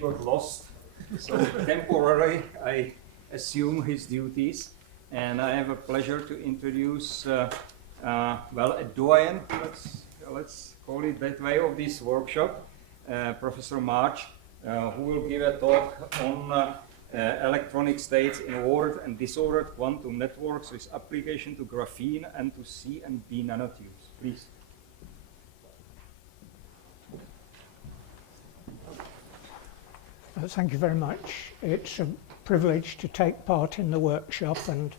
got lost, so temporarily I assume his duties, and I have a pleasure to introduce, well, a doyen, let's call it that way, of this workshop, Professor March, who will give a talk on electronic states in ordered and disordered quantum networks with application to graphene and to C and B nanotubes. Please. Thank you very much. It's a privilege to take part in the workshop, and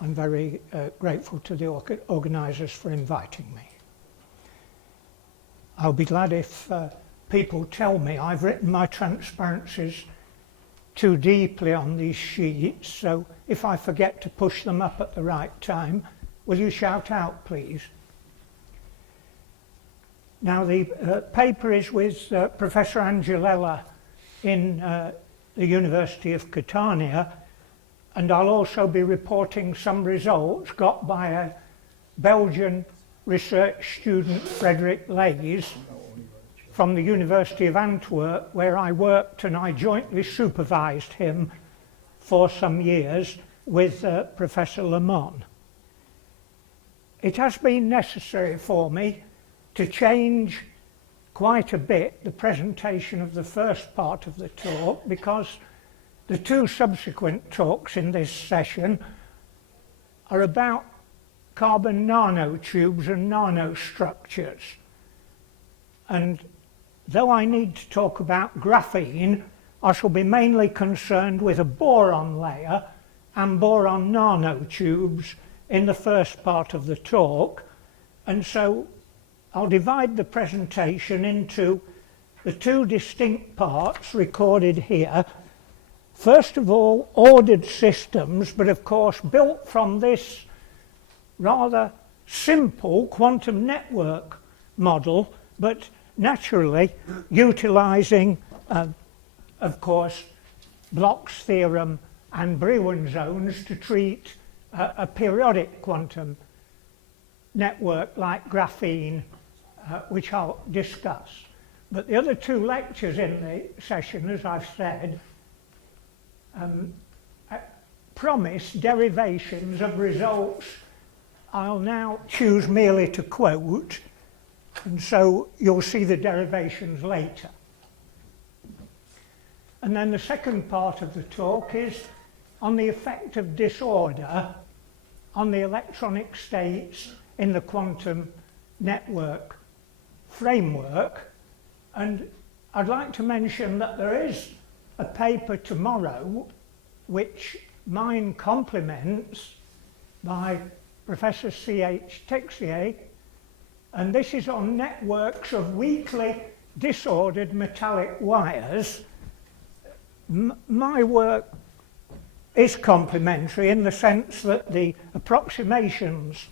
I'm very grateful to the organisers for inviting me. I'll be glad if people tell me I've written my transparencies too deeply on these sheets, so if I forget to push them up at the right time, will you shout out, please? Now, the paper is with Professor Angelella in the University of Catania, and I'll also be reporting some results got by a Belgian research student, Frederick Leys, from the University of Antwerp, where I worked and I jointly supervised him for some years with Professor Lamont. It has been necessary for me to change quite a bit the presentation of the first part of the talk, because the two subsequent talks in this session are about carbon nanotubes and nano-structures. And though I need to talk about graphene, I shall be mainly concerned with a boron layer and boron nanotubes in the first part of the talk, and so I'll divide the presentation into the two distinct parts recorded here. First of all, ordered systems, but of course built from this rather simple quantum network model, but naturally utilizing, of course, Bloch's theorem and Brillouin zones to treat a periodic quantum network like graphene, which I'll discuss. But the other two lectures in the session, as I've said, promise derivations of results I'll now choose merely to quote, and so you'll see the derivations later. And then the second part of the talk is on the effect of disorder on the electronic states in the quantum network framework, and I'd like to mention that there is a paper tomorrow which mine complements by Professor C.H. Texier, and this is on networks of weakly disordered metallic wires. My work is complementary in the sense that the approximations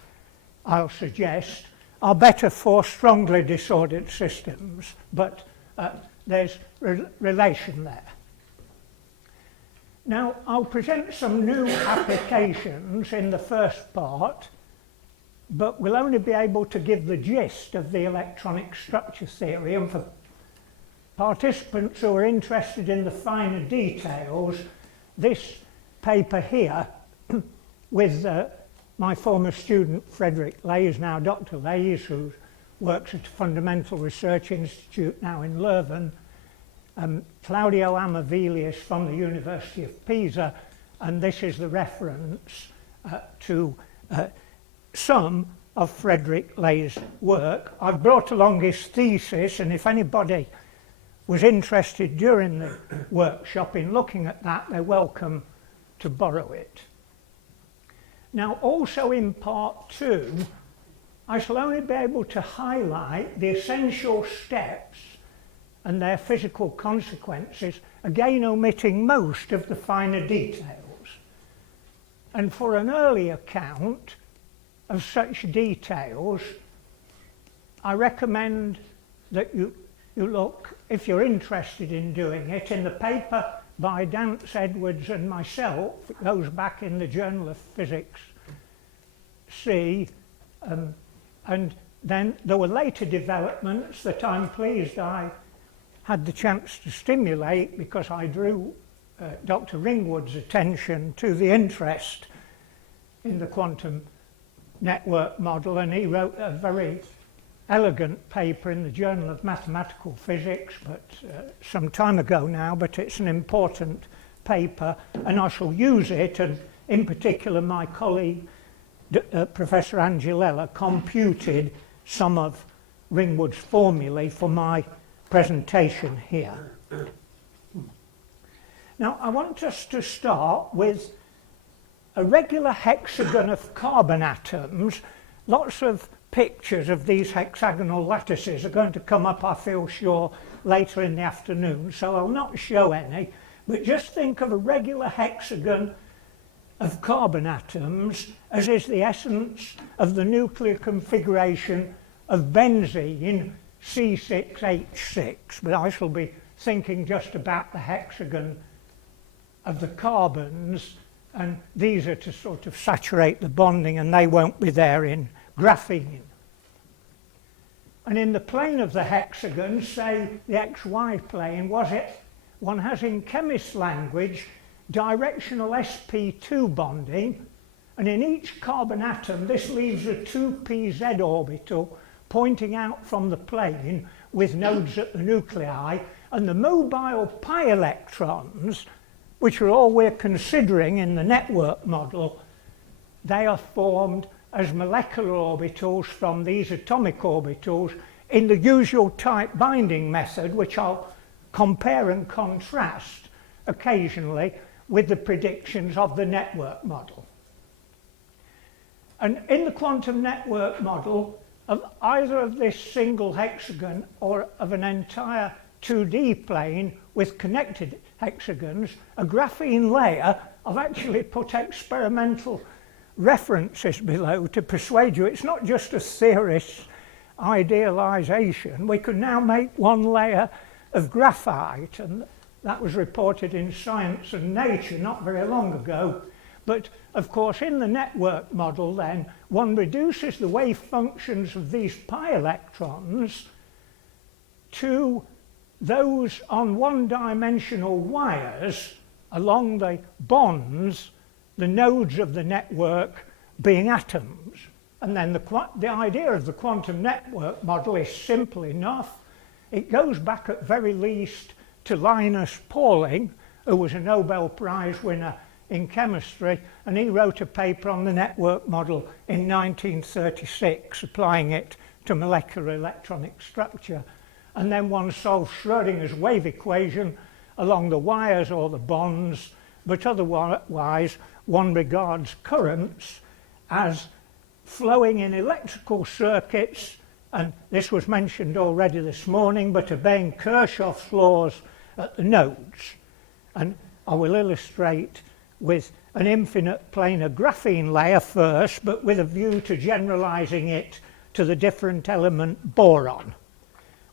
I'll suggest are better for strongly disordered systems, but there's relation there. Now, I'll present some new applications in the first part, but we'll only be able to give the gist of the electronic structure theory, and for participants who are interested in the finer details, this paper here with my former student Frederick Leys, now Dr. Leys, who works at a fundamental research institute now in Leuven, Claudio Amavilius from the University of Pisa, and this is the reference to some of Frederick Leys' work. I've brought along his thesis, and if anybody was interested during the workshop in looking at that, they're welcome to borrow it. Now, also in part two, I shall only be able to highlight the essential steps and their physical consequences, again omitting most of the finer details. And for an early account of such details, I recommend that you look, if you're interested in doing it, in the paper by Dance Edwards and myself. It goes back in the Journal of Physics C, and then there were later developments that I'm pleased I had the chance to stimulate because I drew Dr. Ringwood's attention to the interest in the quantum network model, and he wrote a very elegant paper in the Journal of Mathematical Physics, but some time ago now, but it's an important paper, and I shall use it, and in particular my colleague Professor Angelella computed some of Ringwood's formulae for my presentation here. Now I want us to start with a regular hexagon of carbon atoms. Lots of pictures of these hexagonal lattices are going to come up, I feel sure, later in the afternoon, so I'll not show any, but just think of a regular hexagon of carbon atoms as is the essence of the nuclear configuration of benzene C6H6, but I shall be thinking just about the hexagon of the carbons, and these are to sort of saturate the bonding, and they won't be there in graphene. And in the plane of the hexagon, say the XY plane, one has in chemist language directional sp2 bonding, and in each carbon atom this leaves a 2pz orbital pointing out from the plane with nodes at the nuclei, and the mobile pi electrons, which are all we're considering in the network model, they are formed as molecular orbitals from these atomic orbitals in the usual type binding method, which I'll compare and contrast occasionally with the predictions of the network model. And in the quantum network model, of either of this single hexagon or of an entire 2D plane with connected hexagons, a graphene layer, I've actually put experimental references below to persuade you it's not just a theorist's idealization. We could now make one layer of graphite, and that was reported in Science and Nature not very long ago. But of course in the network model then, one reduces the wave functions of these pi electrons to those on one-dimensional wires along the bonds, the nodes of the network being atoms. And then the idea of the quantum network model is simple enough. It goes back at very least to Linus Pauling, who was a Nobel Prize winner in chemistry, and he wrote a paper on the network model in 1936, applying it to molecular electronic structure. And then one solves Schrödinger's wave equation along the wires or the bonds, but otherwise one regards currents as flowing in electrical circuits, and this was mentioned already this morning, but obeying Kirchhoff's laws at the nodes. And I will illustrate with an infinite planar graphene layer first, but with a view to generalizing it to the different element boron.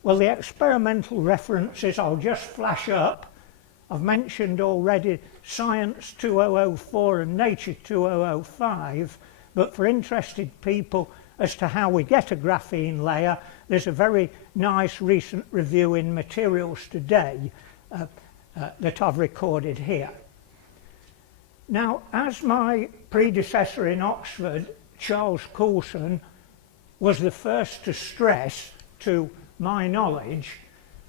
Well, the experimental references I'll just flash up. I've mentioned already Science 2004 and Nature 2005, but for interested people as to how we get a graphene layer, there's a very nice recent review in Materials Today that I've recorded here. Now, as my predecessor in Oxford, Charles Coulson, was the first to stress, to my knowledge,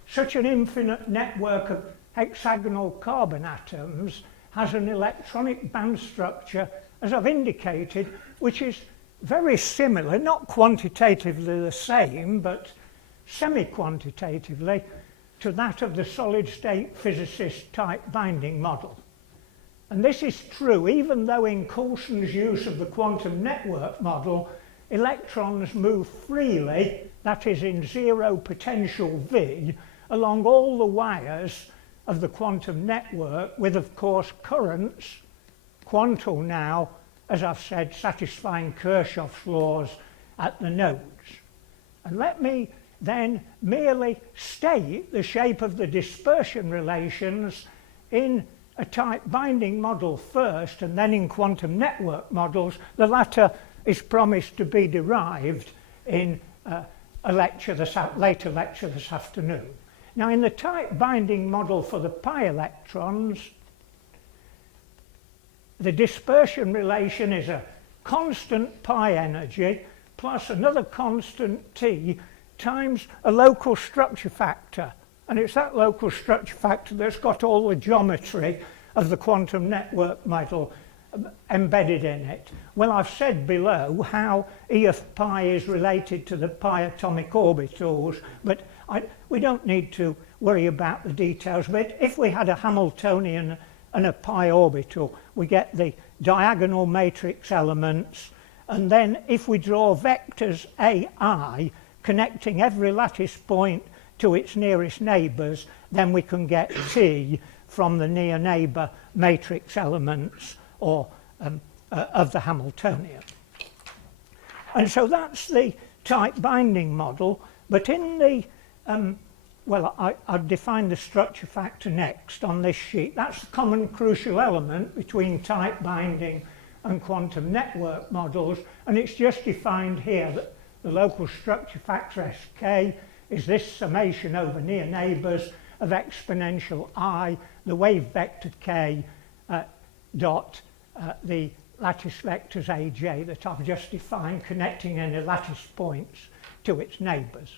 such an infinite network of hexagonal carbon atoms has an electronic band structure, as I've indicated, which is very similar, not quantitatively the same, but semi-quantitatively, to that of the solid-state physicist type binding model. And this is true even though in Coulson's use of the quantum network model, electrons move freely, that is in zero potential V, along all the wires of the quantum network with, of course, currents, quantal now, as I've said, satisfying Kirchhoff's laws at the nodes. And let me then merely state the shape of the dispersion relations in a type binding model first, and then in quantum network models. The latter is promised to be derived in a later lecture this afternoon. Now in the tight binding model for the pi electrons, the dispersion relation is a constant pi energy plus another constant T times a local structure factor. And it's that local structure factor that's got all the geometry of the quantum network model embedded in it. Well, I've said below how E of pi is related to the pi atomic orbitals, but we don't need to worry about the details. But if we had a Hamiltonian and a pi orbital, we get the diagonal matrix elements, and then if we draw vectors AI connecting every lattice point to its nearest neighbours, then we can get T from the near neighbour matrix elements or of the Hamiltonian. And so that's the tight binding model, but in the I've defined the structure factor next on this sheet. That's the common crucial element between tight binding and quantum network models, and it's just defined here that the local structure factor Sk is this summation over near neighbours of exponential I, the wave vector k dot the lattice vectors aj that I've just defined connecting any lattice points to its neighbours.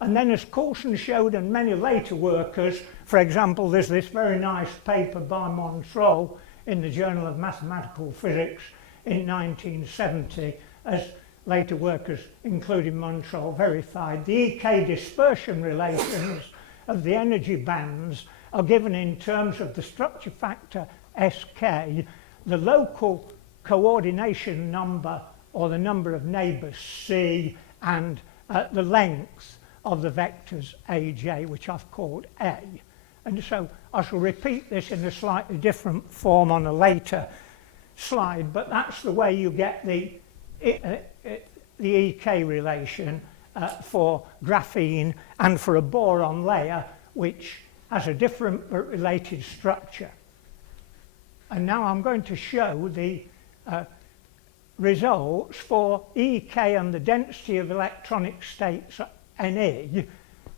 And then as Coulson showed and many later workers, for example, there's this very nice paper by Montreux in the Journal of Mathematical Physics in 1970, as later workers, including Montreux, verified the EK dispersion relations of the energy bands are given in terms of the structure factor Sk, the local coordination number or the number of neighbours C, and the length of the vectors aj, which I've called A. And so I shall repeat this in a slightly different form on a later slide, but that's the way you get the EK relation for graphene and for a boron layer, which has a different but related structure. And now I'm going to show the results for EK and the density of electronic states Ne,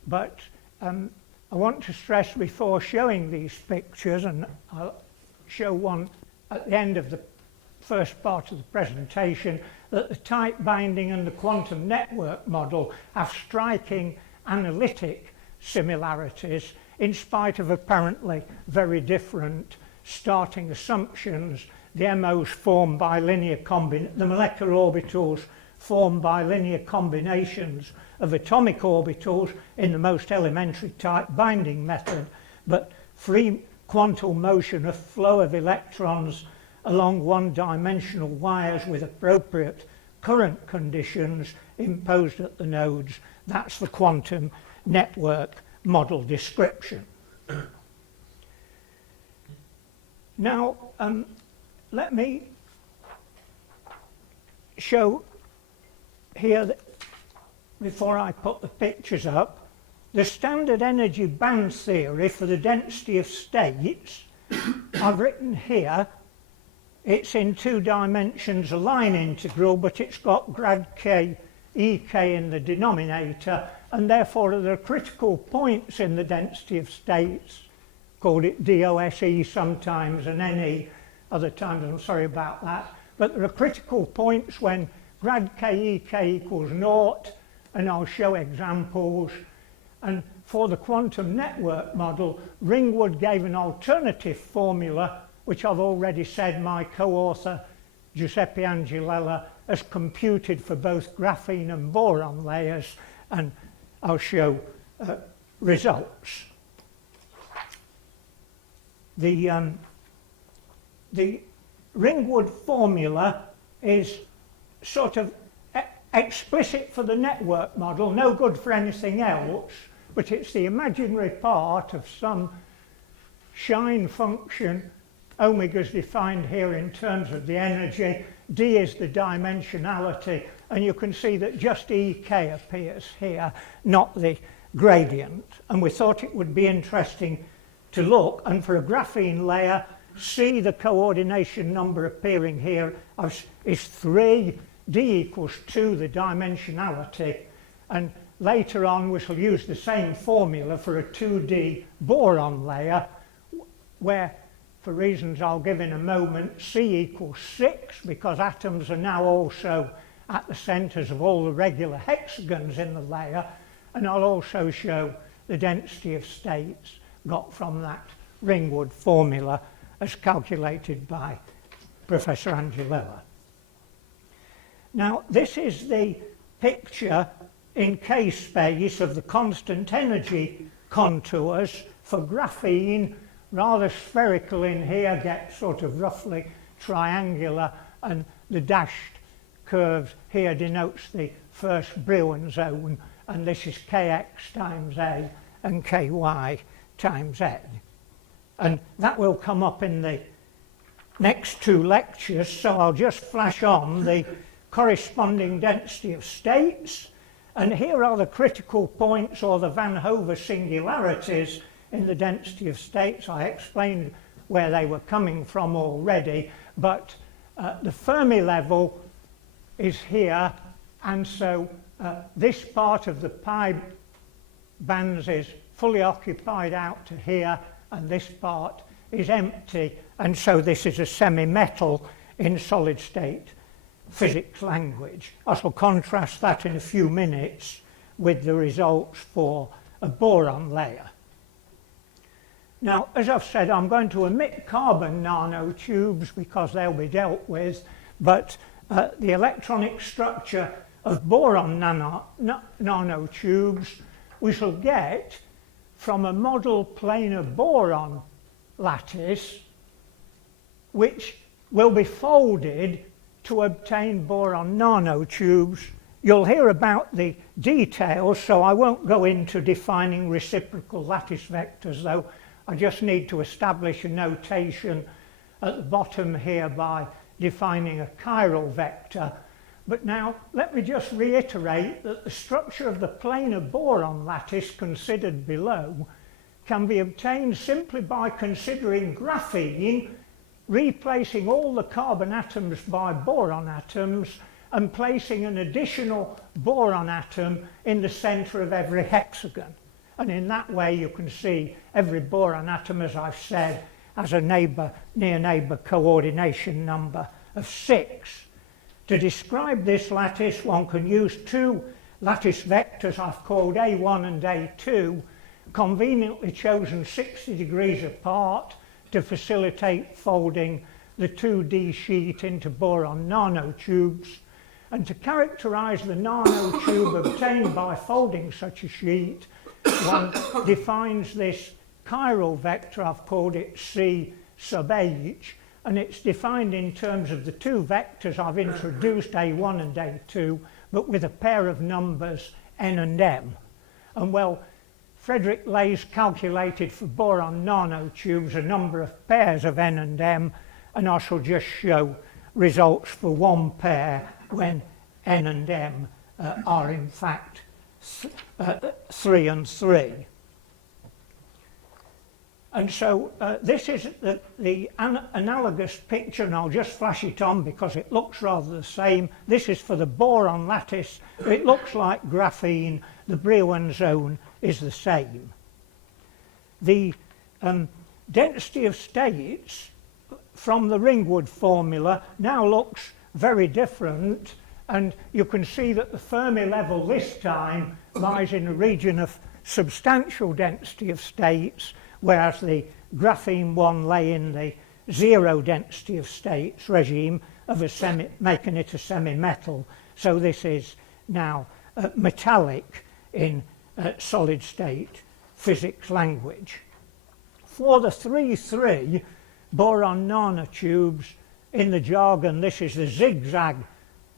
but I want to stress before showing these pictures, and I'll show one at the end of the first part of the presentation, that the tight binding and the quantum network model have striking analytic similarities in spite of apparently very different starting assumptions. The MOs formed by the molecular orbitals formed by linear combinations of atomic orbitals in the most elementary tight binding method, but free quantum motion of flow of electrons along one-dimensional wires with appropriate current conditions imposed at the nodes. That's the quantum network model description. Now, let me show here that before I put the pictures up, the standard energy band theory for the density of states I've written here. It's in 2 dimensions, a line integral, but it's got grad k ek in the denominator, and therefore there are critical points in the density of states, called it DOSE sometimes and NE other times, I'm sorry about that, but there are critical points when grad k ek equals 0, and I'll show examples. And for the quantum network model, Ringwood gave an alternative formula, which I've already said my co-author Giuseppe Angelella has computed for both graphene and boron layers, and I'll show results. The Ringwood formula is sort of explicit for the network model, no good for anything else, but it's the imaginary part of some Shine function. Omega is defined here in terms of the energy, D is the dimensionality, and you can see that just EK appears here, not the gradient. And we thought it would be interesting to look, and for a graphene layer, see the coordination number appearing here is 3, D equals 2, the dimensionality, and later on we shall use the same formula for a 2D boron layer, where, for reasons I'll give in a moment, C equals 6, because atoms are now also at the centres of all the regular hexagons in the layer, and I'll also show the density of states got from that Ringwood formula as calculated by Professor Angelella. Now, this is the picture in K-space of the constant energy contours for graphene, rather spherical in here, get sort of roughly triangular, and the dashed curves here denotes the first Brillouin zone, and this is Kx times A and Ky times N. And that will come up in the next two lectures, so I'll just flash on the corresponding density of states, and here are the critical points, or the Van Hove singularities in the density of states. I explained where they were coming from already, but the Fermi level is here, and so this part of the pi bands is fully occupied out to here, and this part is empty, and so this is a semi-metal in solid state physics language. I shall contrast that in a few minutes with the results for a boron layer. Now, as I've said, I'm going to omit carbon nanotubes because they'll be dealt with, but the electronic structure of boron nanotubes we shall get from a model planar boron lattice, which will be folded to obtain boron nanotubes. You'll hear about the details, so I won't go into defining reciprocal lattice vectors, though I just need to establish a notation at the bottom here by defining a chiral vector. But now let me just reiterate that the structure of the planar boron lattice considered below can be obtained simply by considering graphene, replacing all the carbon atoms by boron atoms, and placing an additional boron atom in the centre of every hexagon. And in that way you can see every boron atom, as I've said, has a near-neighbour coordination number of 6. To describe this lattice, one can use two lattice vectors I've called A1 and A2, conveniently chosen 60 degrees apart to facilitate folding the 2D sheet into boron nanotubes. And to characterize the nanotube obtained by folding such a sheet, one defines this chiral vector, I've called it C sub H, and it's defined in terms of the two vectors I've introduced, A1 and A2, but with a pair of numbers N and M. And well, Frederick Lay's calculated for boron nanotubes a number of pairs of N and M, and I shall just show results for one pair when N and M are in fact 3 and 3. And so this is the analogous picture, and I'll just flash it on because it looks rather the same. This is for the boron lattice. It looks like graphene. The Brillouin zone is the same. The density of states from the Ringwood formula now looks very different, and you can see that the Fermi level this time lies in a region of substantial density of states, whereas the graphene one lay in the zero density of states regime of making it a semi-metal. So this is now metallic in solid state physics language. For the 3,3 boron nanotubes, in the jargon this is the zigzag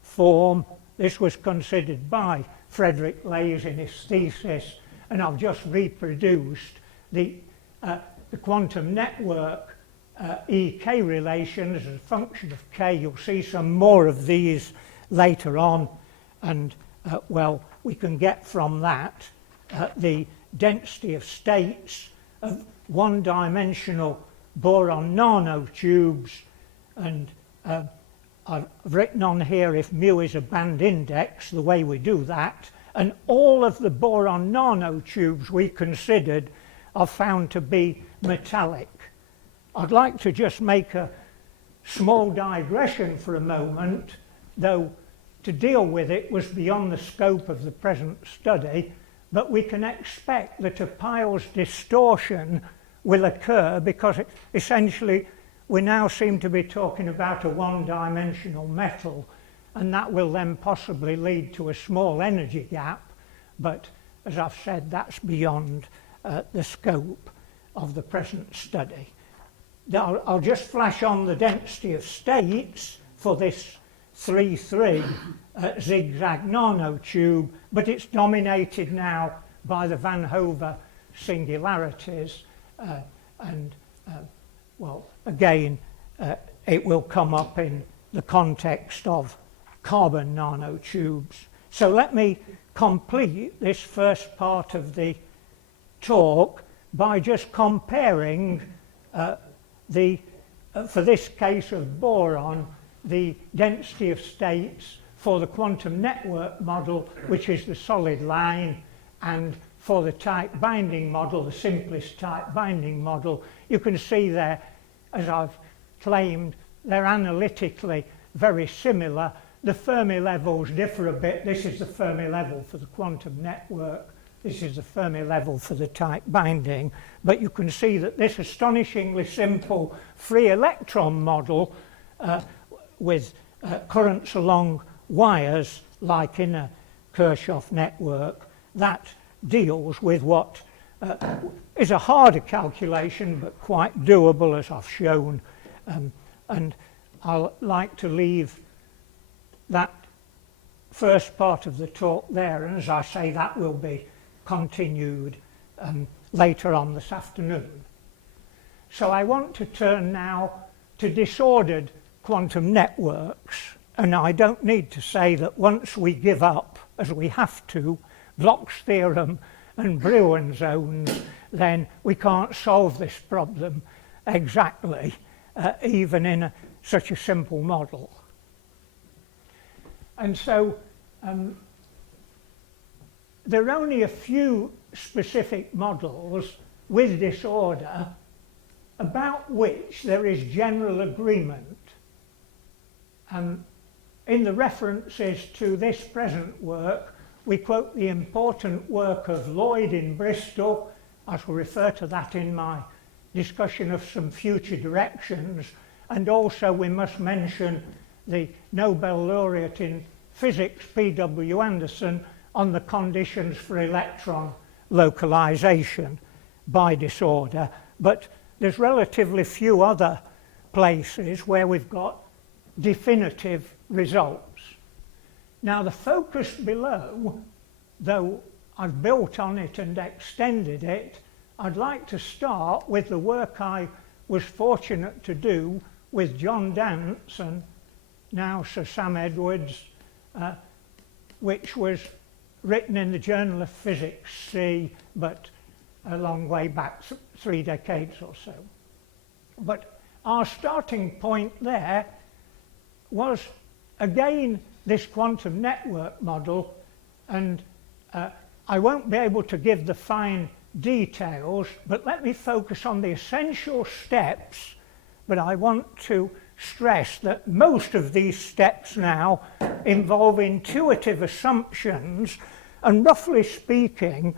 form. This was considered by Frederick Lays in his thesis, and I've just reproduced the quantum network EK relations as a function of K. You'll see some more of these later on, and well, we can get from that the density of states of one-dimensional boron nanotubes, and I've written on here if mu is a band index, the way we do that, and all of the boron nanotubes we considered are found to be metallic. I'd like to just make a small digression for a moment, though to deal with it was beyond the scope of the present study, but we can expect that a pile's distortion will occur because essentially we now seem to be talking about a one-dimensional metal, and that will then possibly lead to a small energy gap, but as I've said, that's beyond the scope of the present study. I'll just flash on the density of states for this 3,3 zigzag nanotube, but it's dominated now by the Van Hove singularities, well, again, it will come up in the context of carbon nanotubes. So let me complete this first part of the talk by just comparing for this case of boron, the density of states for the quantum network model, which is the solid line, and for the tight binding model, the simplest tight binding model. You can see there, as I've claimed, they're analytically very similar. The Fermi levels differ a bit. This is the Fermi level for the quantum network. This is the Fermi level for the tight binding. But you can see that this astonishingly simple free electron model with currents along wires, like in a Kirchhoff network, that deals with what is a harder calculation, but quite doable, as I've shown. And I'll like to leave that first part of the talk there, and as I say, that will be continued later on this afternoon. So I want to turn now to disordered quantum networks, and I don't need to say that once we give up, as we have to, Bloch's theorem and Brillouin zones, then we can't solve this problem exactly, even in such a simple model. And so there are only a few specific models with disorder about which there is general agreement. In the references to this present work, we quote the important work of Lloyd in Bristol. I shall refer to that in my discussion of some future directions, and also we must mention the Nobel laureate in physics, P.W. Anderson, on the conditions for electron localization by disorder. But there's relatively few other places where we've got definitive results. Now the focus below, though I've built on it and extended it, I'd like to start with the work I was fortunate to do with John Dance and now Sir Sam Edwards, which was written in the Journal of Physics C, but a long way back, 3 decades or so. But our starting point there was, again, this quantum network model, and I won't be able to give the fine details, but let me focus on the essential steps. But I want to stress that most of these steps now involve intuitive assumptions, and roughly speaking,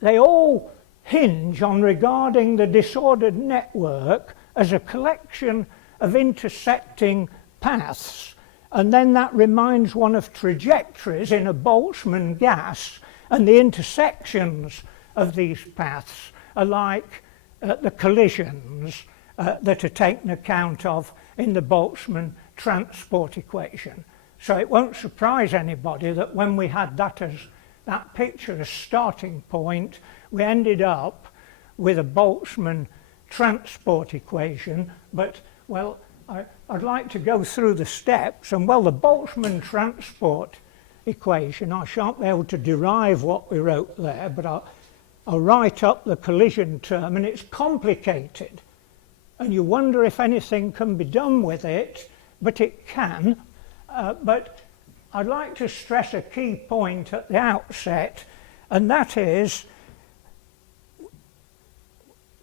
they all hinge on regarding the disordered network as a collection of intersecting paths, and then that reminds one of trajectories in a Boltzmann gas, and the intersections of these paths are like the collisions that are taken account of in the Boltzmann transport equation. So it won't surprise anybody that when we had that picture as starting point, we ended up with a Boltzmann transport equation. But, well, I'd like to go through the steps, and, well, the Boltzmann transport equation, I shan't be able to derive what we wrote there, but I'll write up the collision term, and it's complicated. And you wonder if anything can be done with it, but it can. But I'd like to stress a key point at the outset, and that is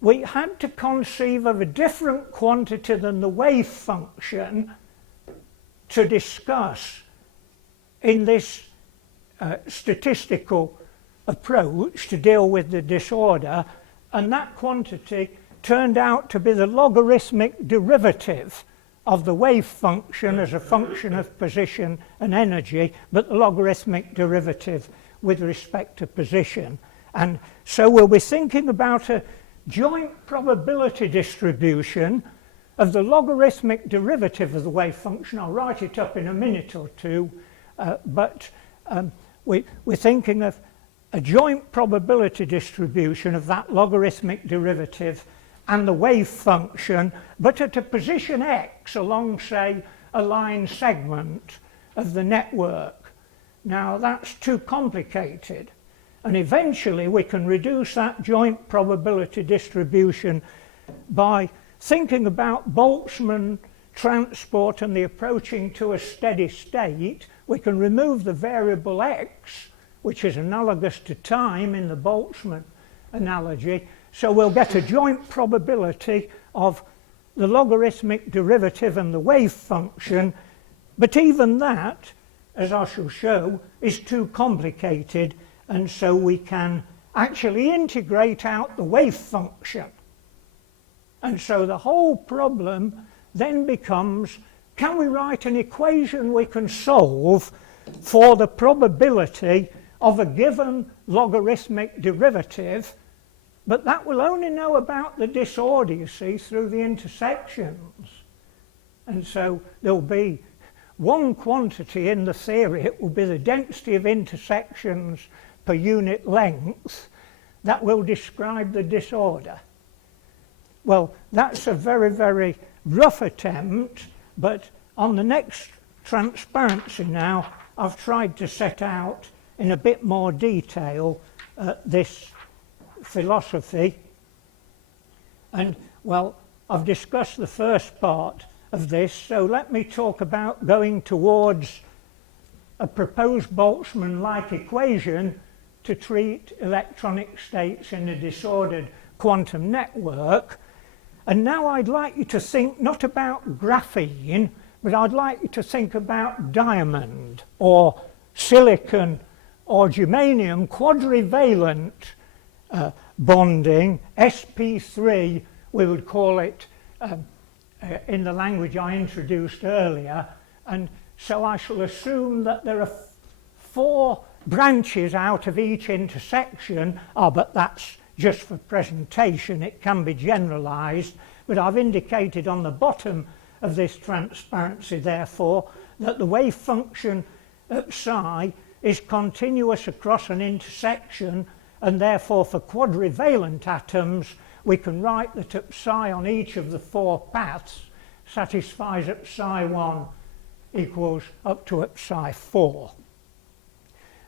we had to conceive of a different quantity than the wave function to discuss in this statistical approach to deal with the disorder, and that quantity turned out to be the logarithmic derivative of the wave function as a function of position and energy, but the logarithmic derivative with respect to position. And so we'll be thinking about a joint probability distribution of the logarithmic derivative of the wave function. I'll write it up in a minute or two, but we're thinking of a joint probability distribution of that logarithmic derivative and the wave function, but at a position x along, say, a line segment of the network. Now, that's too complicated, and eventually we can reduce that joint probability distribution by thinking about Boltzmann transport and the approaching to a steady state. We can remove the variable x, which is analogous to time in the Boltzmann analogy, so we'll get a joint probability of the logarithmic derivative and the wave function, but even that, as I shall show, is too complicated, and so we can actually integrate out the wave function. And so the whole problem then becomes, can we write an equation we can solve for the probability of a given logarithmic derivative? But that will only know about the disorder, you see, through the intersections. And so there'll be one quantity in the theory, it will be the density of intersections per unit length, that will describe the disorder. Well, that's a very, very rough attempt, but on the next transparency now, I've tried to set out in a bit more detail this philosophy. And, well, I've discussed the first part of this, so let me talk about going towards a proposed Boltzmann-like equation to treat electronic states in a disordered quantum network. And now I'd like you to think not about graphene, but I'd like you to think about diamond or silicon or germanium quadrivalent bonding, sp3 we would call it in the language I introduced earlier. And so I shall assume that there are 4 branches out of each intersection. But that's just for presentation, it can be generalized, but I've indicated on the bottom of this transparency therefore that the wave function at psi is continuous across an intersection, and therefore for quadrivalent atoms we can write that at psi on each of the 4 paths satisfies at psi 1 equals up to at psi 4.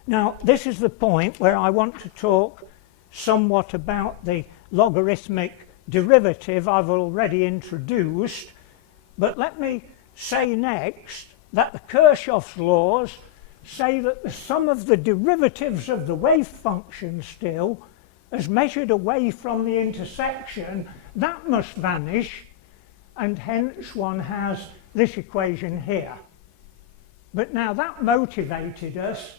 Now this is the point where I want to talk somewhat about the logarithmic derivative I've already introduced, but let me say next that the Kirchhoff's laws say that the sum of the derivatives of the wave function still, as measured away from the intersection, that must vanish, and hence one has this equation here. But now that motivated us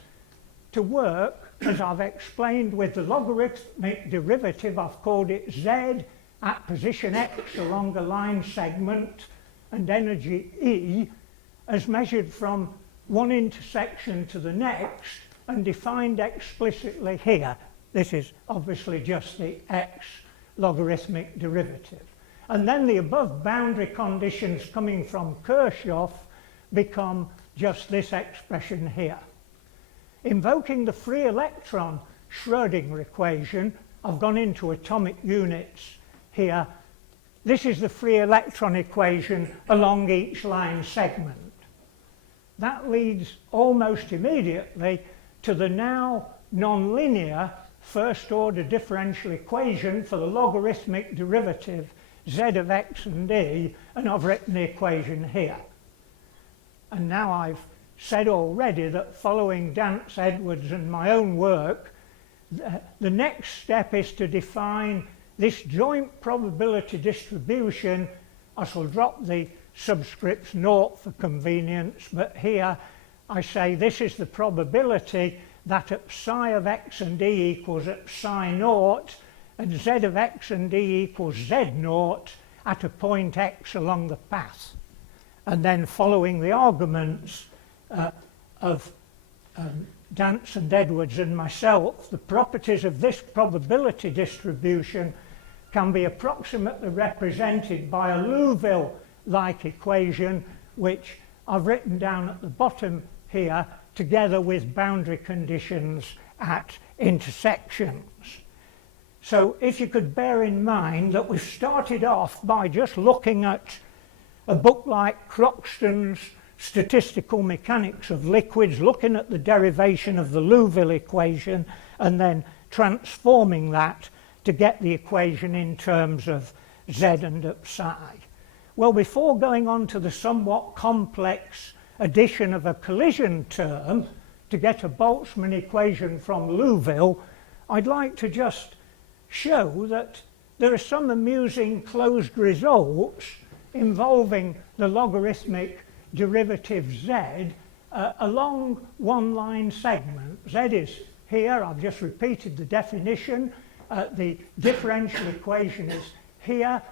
to work, as I've explained, with the logarithmic derivative. I've called it z at position x along a line segment, and energy E as measured from one intersection to the next and defined explicitly here. This is obviously just the x logarithmic derivative. And then the above boundary conditions coming from Kirchhoff become just this expression here. Invoking the free electron Schrödinger equation, I've gone into atomic units here. This is the free electron equation along each line segment. That leads almost immediately to the now nonlinear first order differential equation for the logarithmic derivative z of x and e, and I've written the equation here. And now I've said already that following Dance, Edwards and my own work, the next step is to define this joint probability distribution. I shall drop the subscripts naught for convenience, but here I say this is the probability that at psi of x and d equals at psi naught and z of x and d equals z naught at a point x along the path. And then following the arguments of Dance and Edwards and myself, the properties of this probability distribution can be approximately represented by a Liouville-like equation, which I've written down at the bottom here, together with boundary conditions at intersections. So if you could bear in mind that we've started off by just looking at a book like Croxton's Statistical Mechanics of Liquids, looking at the derivation of the Liouville equation and then transforming that to get the equation in terms of z and psi. Well, before going on to the somewhat complex addition of a collision term to get a Boltzmann equation from Liouville, I'd like to just show that there are some amusing closed results involving the logarithmic derivative z along one line segment. Z is here, I've just repeated the definition. The differential equation is here.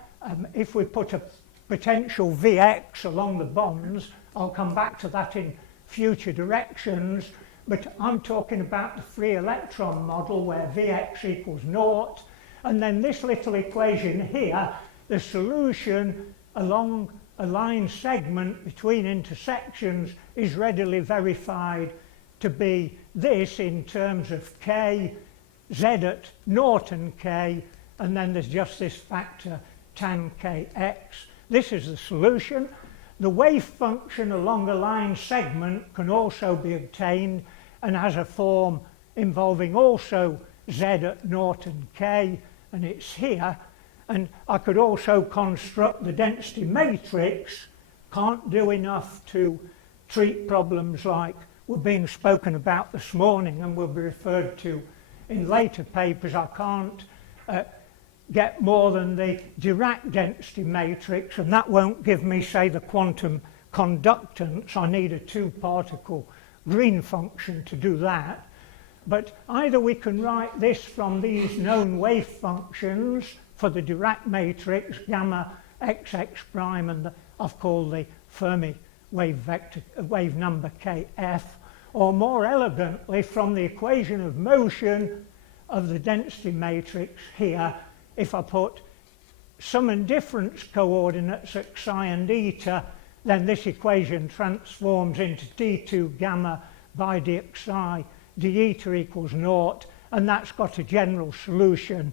If we put a potential Vx along the bonds, I'll come back to that in future directions, but I'm talking about the free electron model where Vx equals naught, and then this little equation here, the solution along a line segment between intersections is readily verified to be this in terms of k, z at naught and k, and then there's just this factor tan kx. This is the solution. The wave function along a line segment can also be obtained and has a form involving also z at naught and k, and it's here. And I could also construct the density matrix. Can't do enough to treat problems like were being spoken about this morning and will be referred to in later papers. I can't get more than the Dirac density matrix, and that won't give me, say, the quantum conductance. I need a two-particle green function to do that. But either we can write this from these known wave functions for the Dirac matrix, gamma xx prime, and I've called the Fermi wave vector, wave number kf, or more elegantly from the equation of motion of the density matrix here. If I put sum and difference coordinates at psi and eta, then this equation transforms into d2 gamma by dxi d eta equals naught, and that's got a general solution.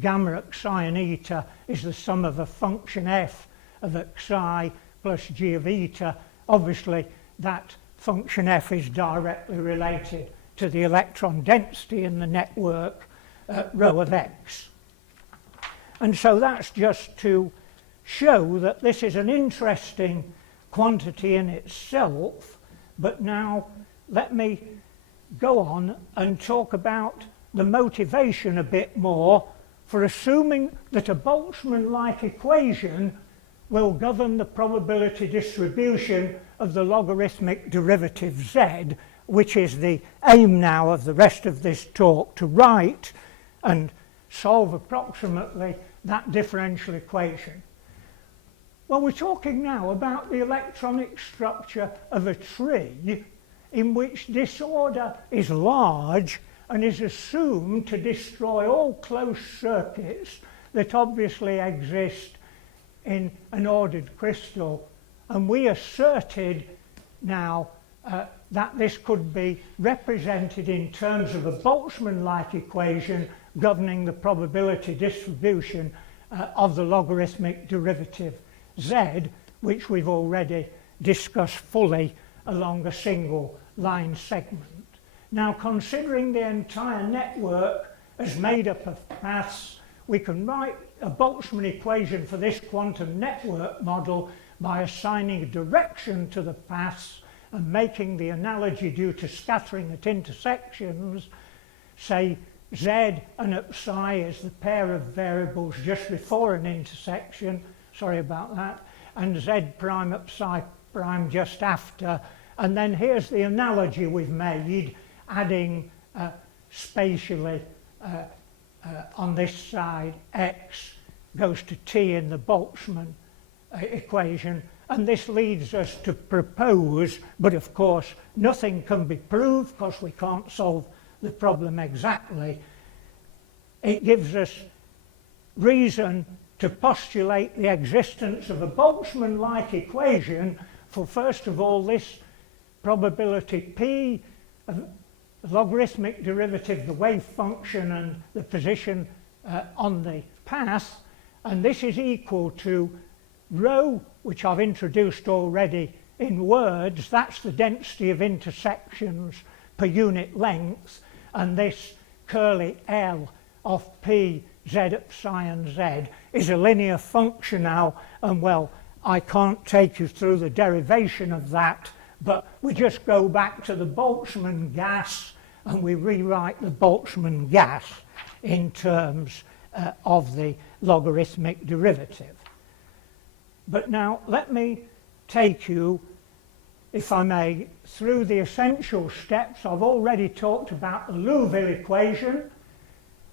Gamma at psi and eta is the sum of a function f of xi plus g of eta. Obviously, that function f is directly related to the electron density in the network rho of x. And so that's just to show that this is an interesting quantity in itself. But now let me go on and talk about the motivation a bit more for assuming that a Boltzmann-like equation will govern the probability distribution of the logarithmic derivative z, which is the aim now of the rest of this talk, to write and solve approximately that differential equation. Well, we're talking now about the electronic structure of a tree in which disorder is large and is assumed to destroy all closed circuits that obviously exist in an ordered crystal. And we asserted now that this could be represented in terms of a Boltzmann-like equation governing the probability distribution of the logarithmic derivative z, which we've already discussed fully along a single line segment. Now, considering the entire network as made up of paths, we can write a Boltzmann equation for this quantum network model by assigning a direction to the paths and making the analogy due to scattering at intersections, say z and psi is the pair of variables just before an intersection, sorry about that, and z prime psi prime just after. And then here's the analogy we've made, adding spatially on this side x goes to t in the Boltzmann equation, and this leads us to propose, but of course nothing can be proved because we can't solve the problem exactly. It gives us reason to postulate the existence of a Boltzmann-like equation for, first of all, this probability p of the logarithmic derivative, the wave function and the position on the path, and this is equal to rho, which I've introduced already in words, that's the density of intersections per unit length, and this curly L of P, Z psi and Z is a linear function now, and well, I can't take you through the derivation of that, but we just go back to the Boltzmann gas and we rewrite the Boltzmann gas in terms of the logarithmic derivative. But now let me take you, if I may, through the essential steps. I've already talked about the Liouville equation.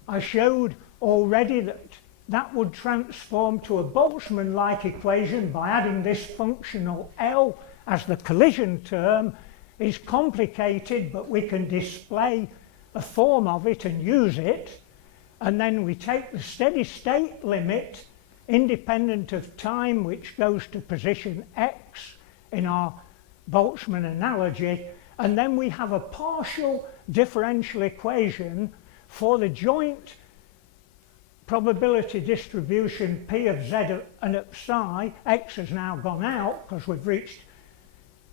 I showed already that that would transform to a Boltzmann-like equation by adding this functional L as the collision term. Is complicated, but we can display a form of it and use it. And then we take the steady state limit independent of time, which goes to position x in our Boltzmann analogy, and then we have a partial differential equation for the joint probability distribution P of z and psi. X has now gone out because we've reached,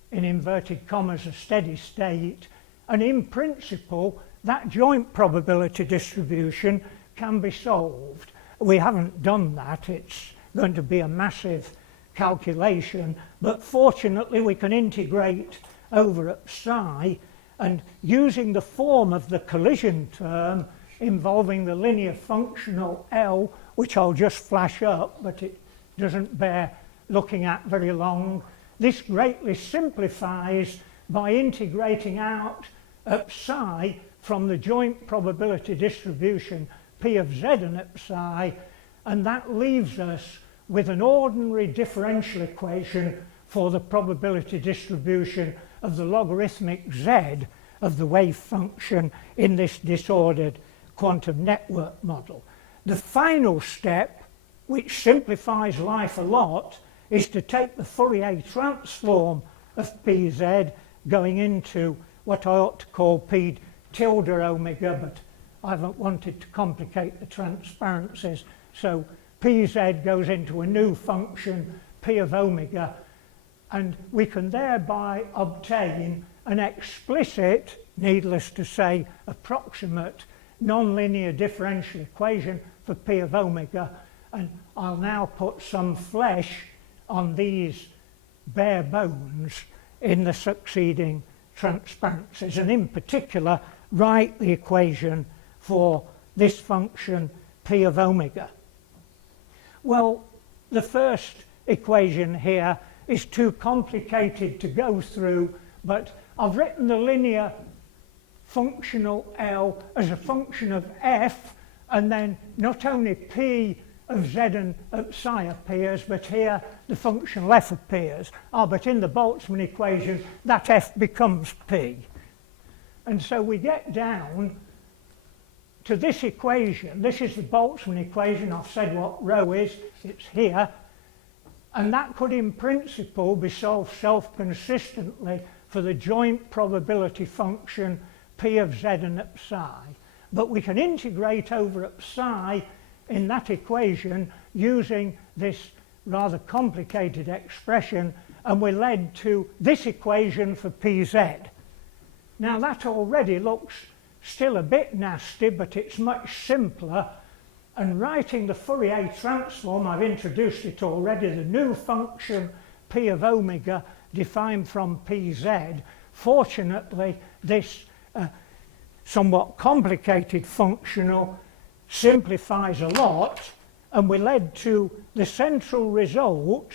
in inverted commas, a steady state, and in principle that joint probability distribution can be solved. We haven't done that, it's going to be a massive calculation, but fortunately we can integrate over at psi, and using the form of the collision term involving the linear functional L, which I'll just flash up, but it doesn't bear looking at very long. This greatly simplifies by integrating out at psi from the joint probability distribution P of z and at psi, and that leaves us with an ordinary differential equation for the probability distribution of the logarithmic z of the wave function in this disordered quantum network model. The final step, which simplifies life a lot, is to take the Fourier transform of Pz going into what I ought to call P tilde omega, but I haven't wanted to complicate the transparencies, so Pz goes into a new function, P of omega, and we can thereby obtain an explicit, needless to say, approximate nonlinear differential equation for P of omega, and I'll now put some flesh on these bare bones in the succeeding transparencies, and in particular write the equation for this function P of omega. Well, the first equation here is too complicated to go through, but I've written the linear functional L as a function of f, and then not only P of z and psi appears, but here the functional f appears. But in the Boltzmann equation, that f becomes P. And so we get down to this equation. This is the Boltzmann equation. I've said what rho is. It's here. And that could, in principle, be solved self-consistently for the joint probability function P of z and psi. But we can integrate over at psi in that equation using this rather complicated expression, and we're led to this equation for Pz. Now that already looks still a bit nasty, but it's much simpler, and writing the Fourier transform, I've introduced it already, the new function P of omega defined from PZ. Fortunately, this somewhat complicated functional simplifies a lot, and we led to the central result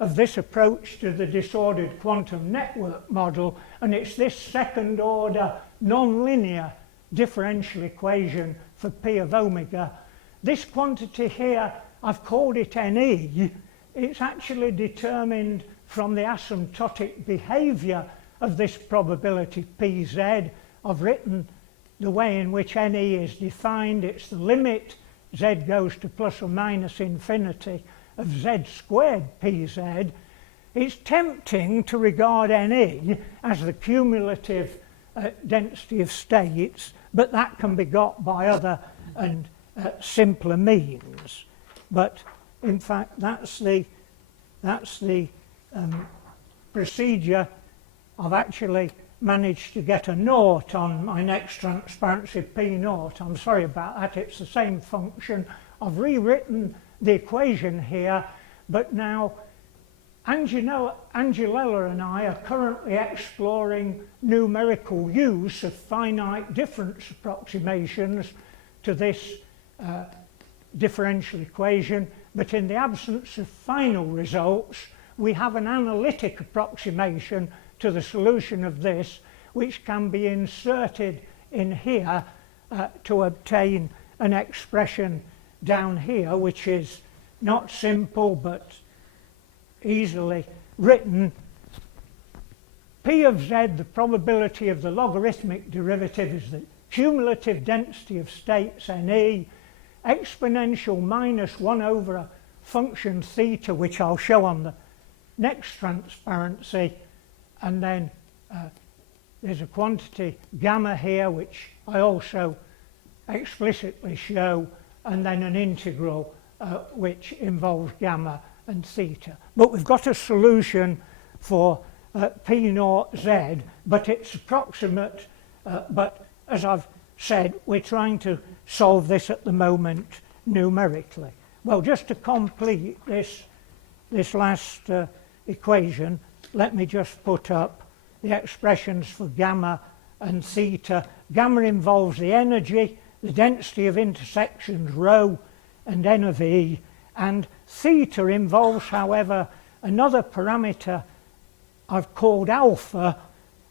of this approach to the disordered quantum network model, and it's this second order nonlinear differential equation for P of omega. This quantity here, I've called it NE. It's actually determined from the asymptotic behavior of this probability PZ. I've written the way in which NE is defined. It's the limit z goes to plus or minus infinity of z squared PZ. It's tempting to regard NE as the cumulative density of states, but that can be got by other and simpler means. But in fact, that's the procedure. I've actually managed to get a naught on my next transparency P naught. I'm sorry about that, it's the same function. I've rewritten the equation here, but now Angelella and I are currently exploring numerical use of finite difference approximations to this differential equation, but in the absence of final results, we have an analytic approximation to the solution of this, which can be inserted in here to obtain an expression down here, which is not simple but easily written. P of z, the probability of the logarithmic derivative, is the cumulative density of states NE, exponential minus 1 over a function theta, which I'll show on the next transparency, and then there's a quantity gamma here, which I also explicitly show, and then an integral which involves gamma and theta. But we've got a solution for P naught z, but it's approximate, but as I've said, we're trying to solve this at the moment numerically. Well, just to complete this last equation, let me just put up the expressions for gamma and theta. Gamma involves the energy, the density of intersections rho and n of e, and theta involves, however, another parameter I've called alpha,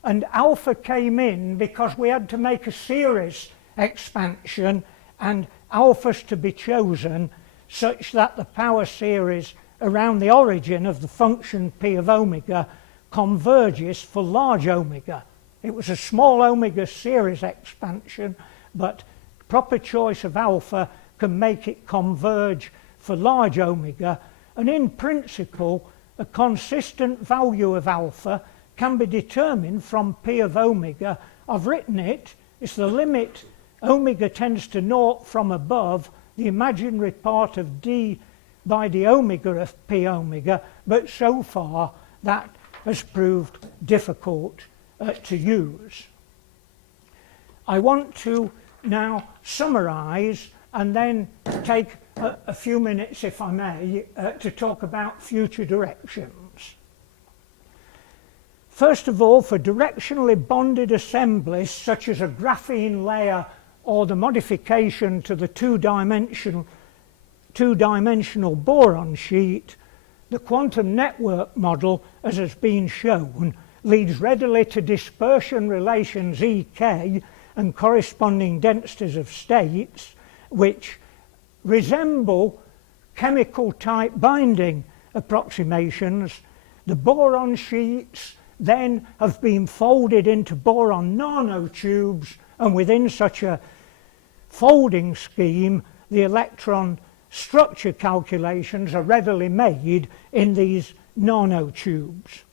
and alpha came in because we had to make a series expansion and alpha's to be chosen such that the power series around the origin of the function P of omega converges for large omega. It was a small omega series expansion, but proper choice of alpha can make it converge for large omega, and in principle a consistent value of alpha can be determined from P of omega. I've written it, it's the limit omega tends to naught from above, the imaginary part of d by the omega of P omega, but so far that has proved difficult to use. I want to now summarize and then take a few minutes, if I may, to talk about future directions. First of all, for directionally bonded assemblies such as a graphene layer or the modification to the two-dimensional boron sheet, the quantum network model, as has been shown, leads readily to dispersion relations Ek and corresponding densities of states which resemble chemical type binding approximations. The boron sheets then have been folded into boron nanotubes, and within such a folding scheme the electron structure calculations are readily made in these nanotubes.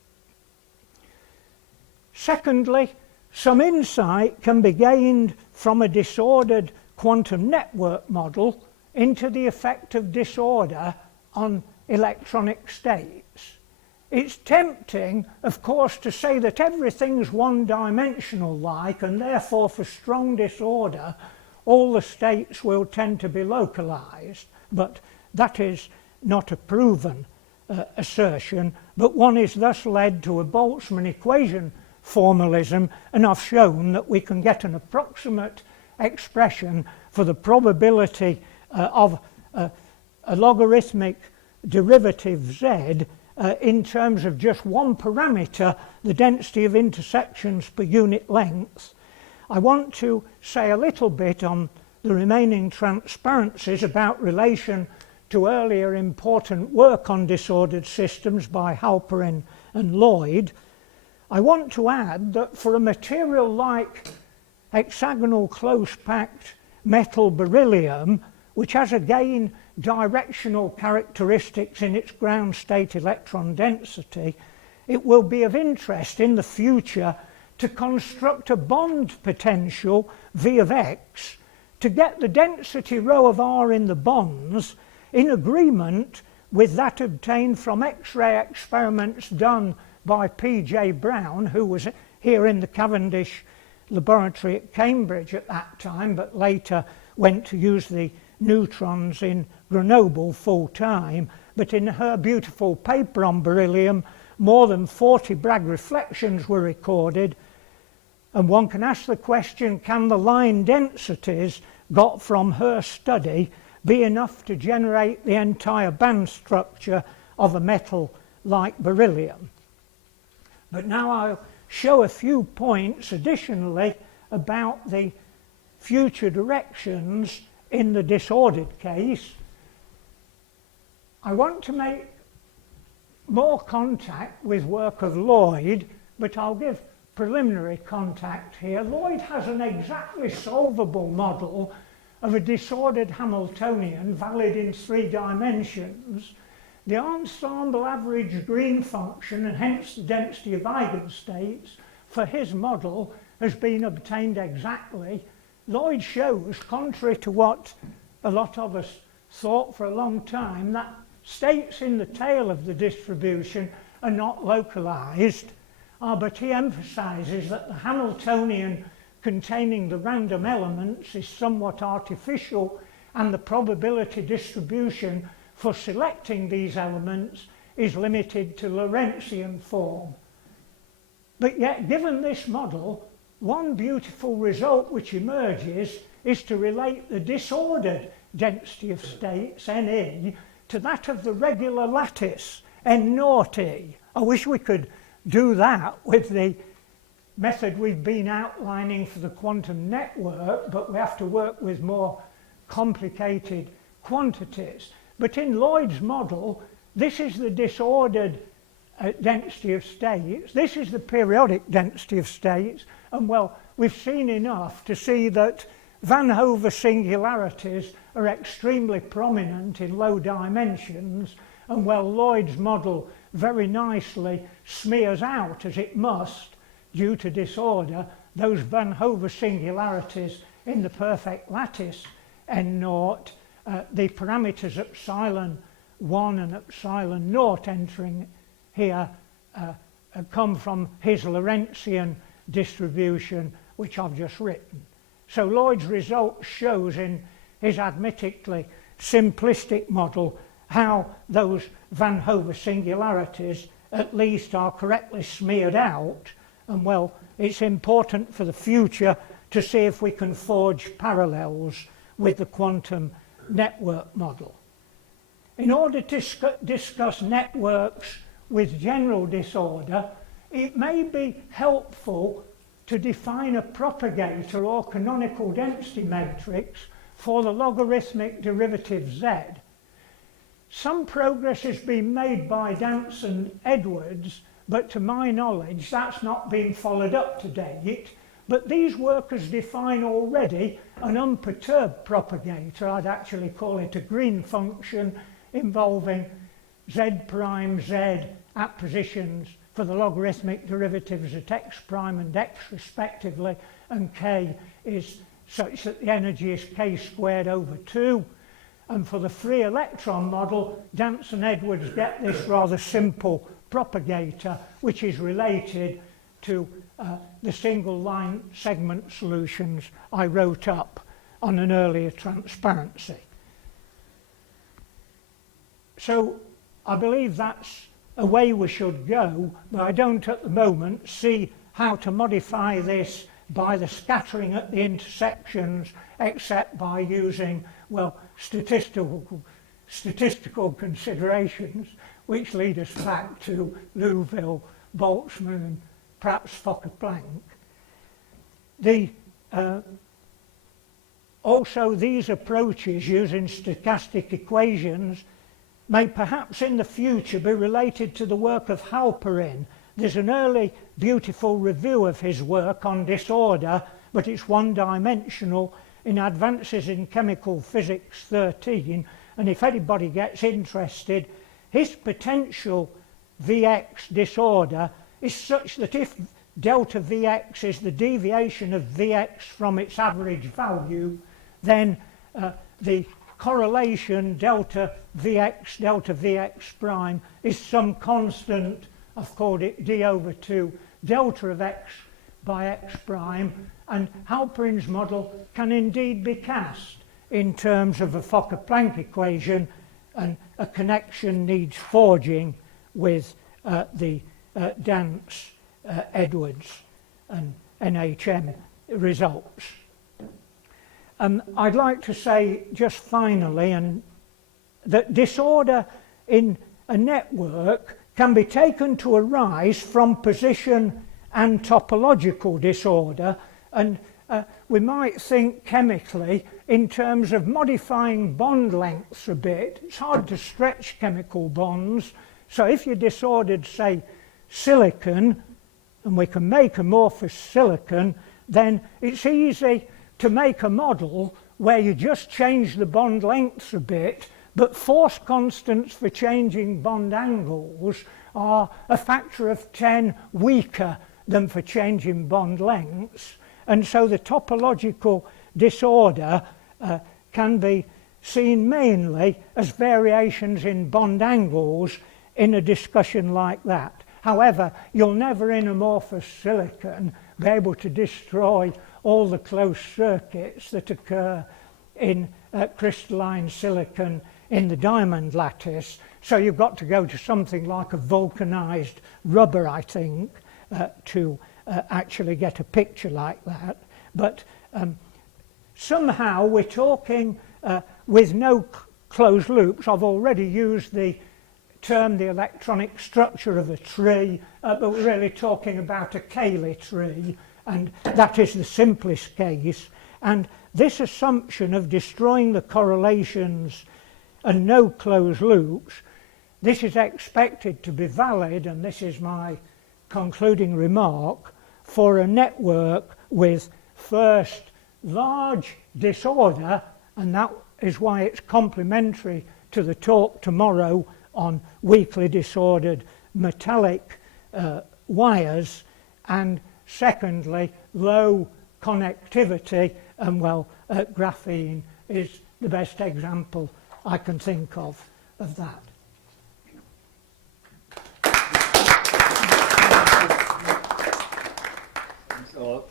Secondly, some insight can be gained from a disordered quantum network model into the effect of disorder on electronic states. It's tempting, of course, to say that everything's one-dimensional like, and therefore for strong disorder all the states will tend to be localized, but that is not a proven assertion, but one is thus led to a Boltzmann equation formalism, and I've shown that we can get an approximate expression for the probability of a logarithmic derivative z in terms of just one parameter, the density of intersections per unit length. I want to say a little bit on the remaining transparencies about relation to earlier important work on disordered systems by Halperin and Lloyd. I want to add that for a material like hexagonal close-packed metal beryllium, which has again directional characteristics in its ground state electron density, it will be of interest in the future to construct a bond potential V of x to get the density rho of r in the bonds in agreement with that obtained from X-ray experiments done by P.J. Brown, who was here in the Cavendish laboratory at Cambridge at that time, but later went to use the neutrons in Grenoble full time. But in her beautiful paper on beryllium, more than 40 Bragg reflections were recorded, and one can ask the question, can the line densities got from her study be enough to generate the entire band structure of a metal like beryllium? But now I'll show a few points additionally about the future directions in the disordered case. I want to make more contact with work of Lloyd, but I'll give preliminary contact here. Lloyd has an exactly solvable model of a disordered Hamiltonian valid in 3 dimensions. The ensemble average green function, and hence the density of eigenstates, for his model has been obtained exactly. Lloyd shows, contrary to what a lot of us thought for a long time, that states in the tail of the distribution are not localized, but he emphasizes that the Hamiltonian containing the random elements is somewhat artificial, and the probability distribution for selecting these elements is limited to Lorentzian form. But yet, given this model, one beautiful result which emerges is to relate the disordered density of states, Ne, to that of the regular lattice, N0e. I wish we could do that with the method we've been outlining for the quantum network, but we have to work with more complicated quantities. But in Lloyd's model, this is the disordered density of states, this is the periodic density of states, and well, we've seen enough to see that Van Hove singularities are extremely prominent in low dimensions, and well, Lloyd's model very nicely smears out, as it must, due to disorder, those Van Hove singularities in the perfect lattice N0, the parameters epsilon 1 and epsilon 0 entering here come from his Lorentzian distribution, which I've just written. So Lloyd's result shows in his admittedly simplistic model how those Van Hove singularities at least are correctly smeared out, and well, it's important for the future to see if we can forge parallels with the quantum network model. In order to discuss networks with general disorder, it may be helpful to define a propagator or canonical density matrix for the logarithmic derivative z. Some progress has been made by Dance and Edwards, but to my knowledge that's not been followed up to date. But these workers define already an unperturbed propagator. I'd actually call it a green function involving z prime z at positions for the logarithmic derivatives at x prime and x respectively, and k is such that the energy is k squared over 2. And for the free electron model, Dance and Edwards get this rather simple propagator, which is related to the single line segment solutions I wrote up on an earlier transparency. So I believe that's a way we should go, but I don't at the moment see how to modify this by the scattering at the intersections, except by using, well, statistical considerations, which lead us back to Liouville, Boltzmann, and perhaps Fokker-Planck. Also, these approaches using stochastic equations may perhaps in the future be related to the work of Halperin. There's an early beautiful review of his work on disorder, but it's one-dimensional in Advances in Chemical Physics 13, and if anybody gets interested, his potential Vx disorder is such that if delta Vx is the deviation of Vx from its average value, then the correlation delta Vx prime is some constant. I've called it d over 2 delta of x by x prime, and Halperin's model can indeed be cast in terms of a Fokker-Planck equation, and a connection needs forging with the Dance, Edwards and NHM results. I'd like to say just finally that disorder in a network can be taken to arise from position and topological disorder, and we might think chemically in terms of modifying bond lengths a bit. It's hard to stretch chemical bonds, so if you disordered, say, silicon, and we can make amorphous silicon, then it's easy to make a model where you just change the bond lengths a bit, but force constants for changing bond angles are a factor of 10 weaker than for changing bond lengths. And so the topological disorder can be seen mainly as variations in bond angles in a discussion like that. However, you'll never in amorphous silicon be able to destroy all the closed circuits that occur in crystalline silicon in the diamond lattice, so you've got to go to something like a vulcanized rubber, I think, to actually get a picture like that. But somehow we're talking with no closed loops. I've already used the term the electronic structure of a tree, but we're really talking about a Cayley tree, and that is the simplest case. And this assumption of destroying the correlations and no closed loops, this is expected to be valid, and this is my concluding remark, for a network with first large disorder, and that is why it's complementary to the talk tomorrow on weakly disordered metallic wires, and secondly low connectivity, and well, graphene is the best example I can think of that. Thanks a lot.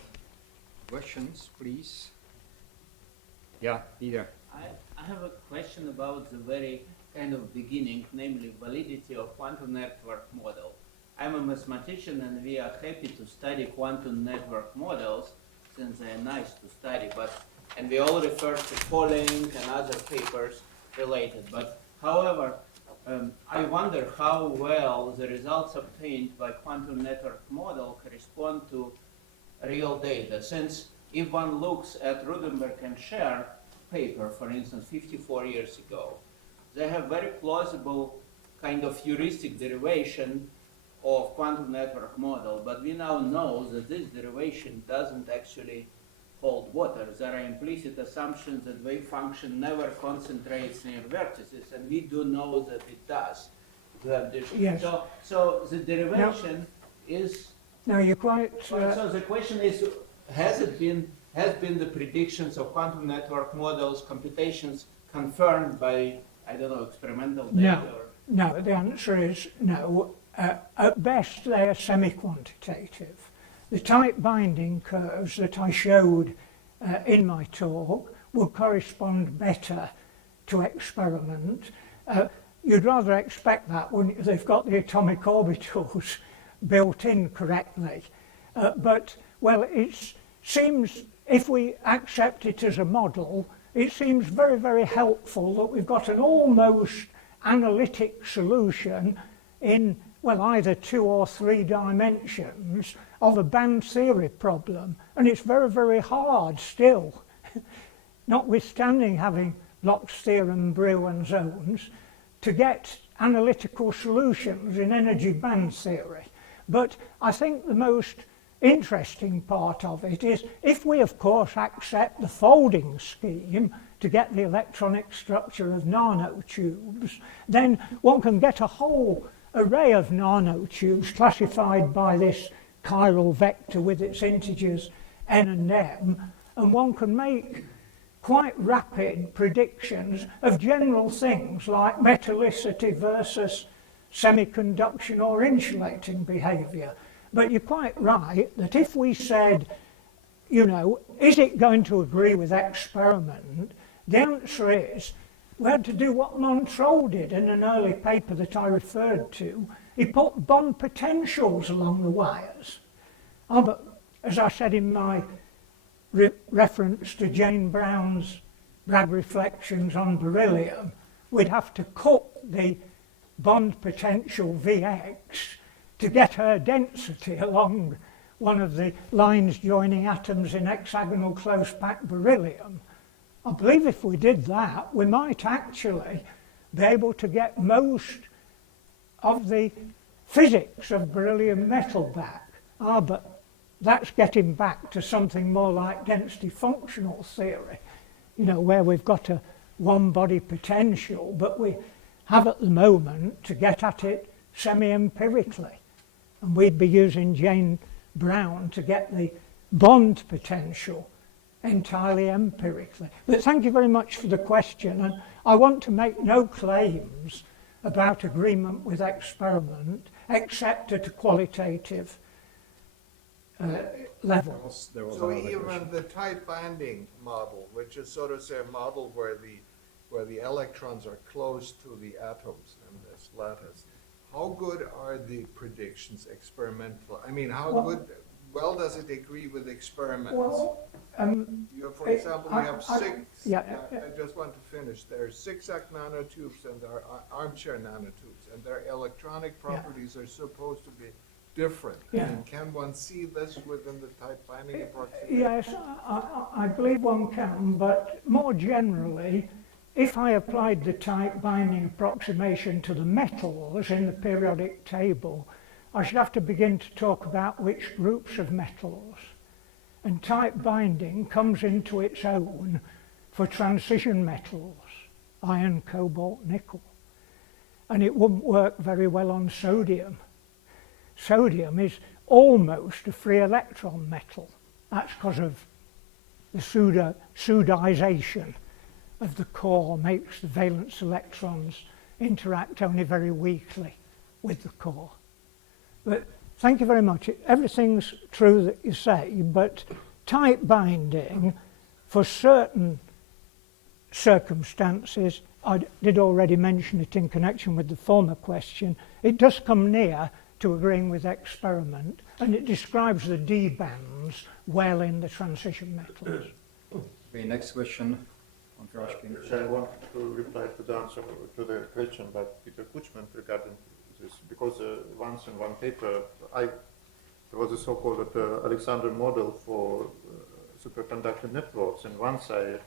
Questions, please? Yeah, Peter. I have a question about the very kind of beginning, namely validity of quantum network model. I'm a mathematician, and we are happy to study quantum network models since they are nice to study, and we all refer to polling and other papers related. But however, I wonder how well the results obtained by quantum network model correspond to real data, since if one looks at Rudenberg and Scher paper, for instance, 54 years ago, they have very plausible kind of heuristic derivation of quantum network model, but we now know that this derivation doesn't actually hold water. There are implicit assumptions that wave function never concentrates near vertices, and we do know that it does. Yes. So the derivation is... Now you're quite... So the question is, has been the predictions of quantum network models computations confirmed by, I don't know, experimental data? No, the answer is no. At best, they are semi-quantitative. The type binding curves that I showed in my talk will correspond better to experiment. you'd rather expect that, wouldn't you? They've got the atomic orbitals built in correctly. But, well, it seems, if we accept it as a model, it seems very, very helpful that we've got an almost analytic solution in, well, either 2 or 3 dimensions of a band theory problem. And it's very, very hard still, notwithstanding having Bloch's theorem, Brillouin zones, to get analytical solutions in energy band theory. But I think the most interesting part of it is, if we of course accept the folding scheme to get the electronic structure of nanotubes, then one can get a whole array of nanotubes classified by this chiral vector with its integers n and m, and one can make quite rapid predictions of general things like metallicity versus semiconduction or insulating behaviour. But you're quite right that if we said, you know, is it going to agree with experiment? The answer is, we had to do what Montreux did in an early paper that I referred to. He put bond potentials along the wires. Oh, but as I said in my reference to Jane Brown's Bragg reflections on beryllium, we'd have to cut the bond potential Vx to get her density along one of the lines joining atoms in hexagonal close-packed beryllium. I believe if we did that, we might actually be able to get most of the physics of beryllium metal back. But that's getting back to something more like density functional theory, you know, where we've got a one-body potential, but we have at the moment to get at it semi-empirically. And we'd be using Jane Brown to get the bond potential entirely empirically. But thank you very much for the question, and I want to make no claims about agreement with experiment except at a qualitative level. So even the tight binding model, which is sort of say a model where the electrons are close to the atoms in this lattice, how good are the predictions experimental? I mean, how well does it agree with experiments? Well, for example, you have six. I just want to finish. There are zigzag nanotubes and there are armchair nanotubes, and their electronic properties are supposed to be different. Yeah. And can one see this within the tight binding approximation? Yes, I believe one can, but more generally, if I applied the tight binding approximation to the metals in the periodic table, I should have to begin to talk about which groups of metals. And tight binding comes into its own for transition metals, iron, cobalt, nickel. And it wouldn't work very well on sodium. Sodium is almost a free electron metal. That's because of the pseudization of the core makes the valence electrons interact only very weakly with the core. But thank you very much. Everything's true that you say, but tight binding for certain circumstances, I did already mention it in connection with the former question, it does come near to agreeing with experiment, and it describes the D bands well in the transition metals. Okay, next question. I want to reply to the answer to the question by Peter Kuchman regarding this, because once in one paper, there was a so-called Alexander model for superconducting networks, and once there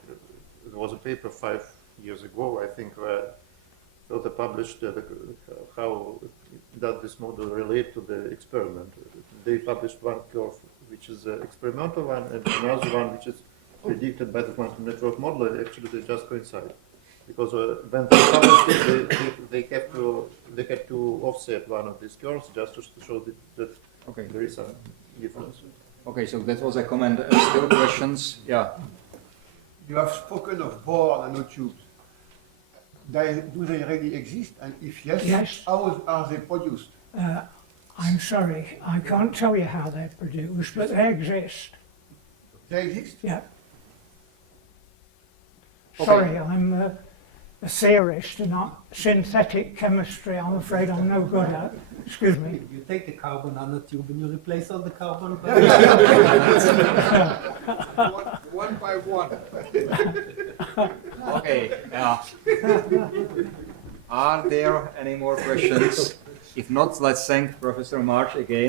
was a paper 5 years ago, I think, where Filter published how does this model relate to the experiment. They published one curve which is an experimental one, and another one which is predicted by the quantum network model. Actually, they just coincide, because when they published it, they had to offset one of these curves just to show that Okay. there is some difference. Okay, so that was a comment. Still questions? Yeah. You have spoken of Bohr nanotubes. Do they really exist? And if yes, Yes. how are they produced? I'm sorry, I can't tell you how they're produced, but they exist. They exist? Yeah. Okay. Sorry, I'm a theorist and not synthetic chemistry. I'm afraid I'm no good at. Excuse me. You take the carbon nanotube and you replace all the carbon. One by one. Okay. Are there any more questions? If not, let's thank Professor March again.